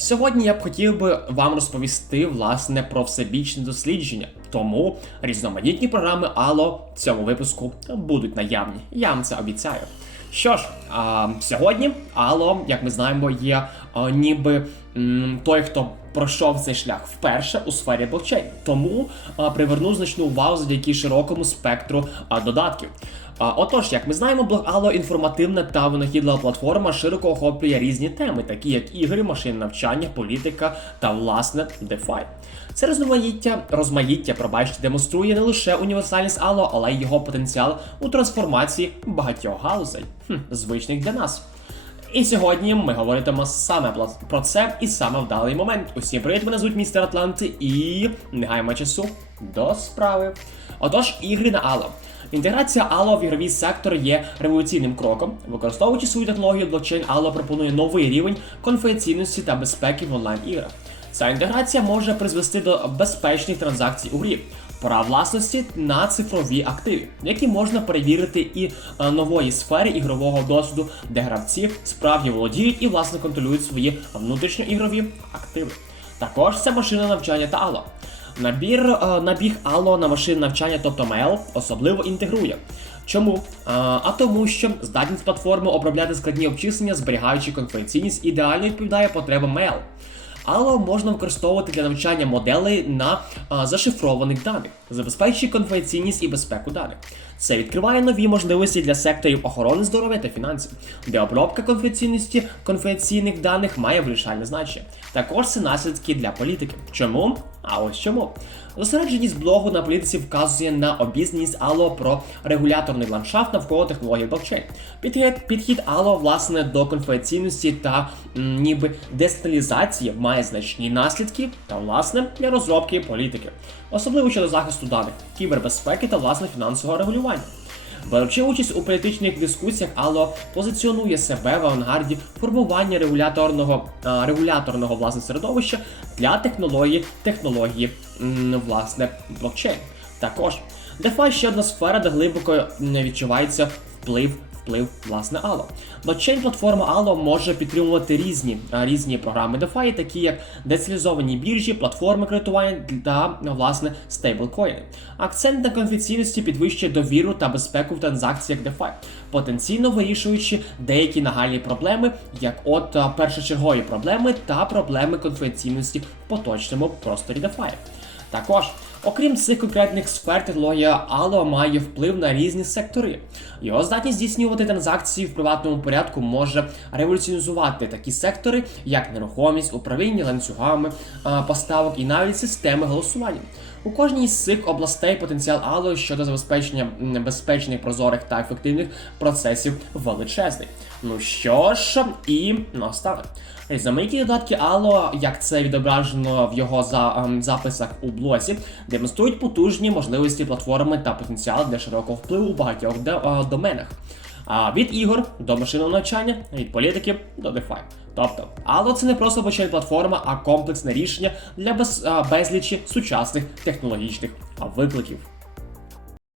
Сьогодні я б хотів би вам розповісти власне про всебічне дослідження, тому різноманітні програми Ало в цьому випуску будуть наявні. Я вам це обіцяю. Що ж, а, сьогодні Ало, як ми знаємо, є а, ніби м, той, хто пройшов цей шлях вперше у сфері блокчейн. Тому а, приверну значну увагу завдяки широкому спектру а, додатків. Отож, як ми знаємо, BlockAllo інформативна та винахідлива платформа широко охоплює різні теми, такі як ігри, машинне навчання, політика та власне DeFi. Це розмаїття, розмаїття, пробачте, демонструє не лише універсальність Allo, але й його потенціал у трансформації багатьох галузей, хм, звичних для нас. І сьогодні ми говоритимо саме про це і саме вдалий момент. Усім привіт, мене звуть містер Атланти і не гаємо часу до справи. Отож, ігри на Ало. Інтеграція Ало в ігровий сектор є революційним кроком. Використовуючи свою технологію блокчейн, Ало пропонує новий рівень конфіденційності та безпеки в онлайн-іграх. Ця інтеграція може призвести до безпечних транзакцій у грі, прав власності на цифрові активи, які можна перевірити і е, нової сфері ігрового досвіду, де гравці справді володіють і власне контролюють свої внутрішньоігрові активи. Також це машина навчання та Allo. Набір е, набіг Allo на машин навчання, тобто ML, особливо інтегрує. Чому? Е, А тому, що здатність платформи обробляти складні обчислення, зберігаючи конфіденційність, ідеально відповідає потребам ML. Allo можна використовувати для навчання моделей на а, зашифрованих даних, забезпечує конфіденційність і безпеку даних. Це відкриває нові можливості для секторів охорони здоров'я та фінансів, де обробка конфіденційності конфіденційних даних має вирішальне значення. Також це наслідки для політики. Чому? А ось чому. Зосередженість блогу на політиці вказує на обізнаність Allo про регуляторний ландшафт навколо технології блокчейн. Підхід, підхід Allo, власне, до конфіденційності та м, ніби децентралізації має значні наслідки та, власне, для розробки політики, особливо щодо захисту даних, кібербезпеки та власне фінансового регулювання. Беручи участь у політичних дискусіях, Алло позиціонує себе в авангарді формування регуляторного, а, регуляторного власне середовища для технології технології власне блокчейн. Також DeFi ще одна сфера, де глибоко відчувається вплив вплив власне Allo. Блокчейн платформа Allo може підтримувати різні, різні програми DeFi, такі як децентралізовані біржі, платформи кредитування та власне стейблкоїни. Акцент на конфіденційності підвищує довіру та безпеку в транзакціях DeFi, потенційно вирішуючи деякі нагальні проблеми, як от першочергові проблеми та проблеми конфіденційності в поточному просторі DeFi. Також, окрім цих конкретних сфер, технологія Allo має вплив на різні сектори. Його здатність здійснювати транзакції в приватному порядку може революціонізувати такі сектори, як нерухомість, управління ланцюгами поставок і навіть системи голосування. У кожній з цих областей потенціал Allo щодо забезпечення безпечних, прозорих та ефективних процесів величезний. Ну що ж, і наостанок. Різноманітні додатки Allo, як це відображено в його ем, записах у блозі, демонструють потужні можливості платформи та потенціал для широкого впливу у багатьох доменах. А від ігор до машинного навчання, від політики до DeFi. Тобто, Allo це не просто блокчейн платформа, а комплексне рішення для без, безлічі сучасних технологічних викликів.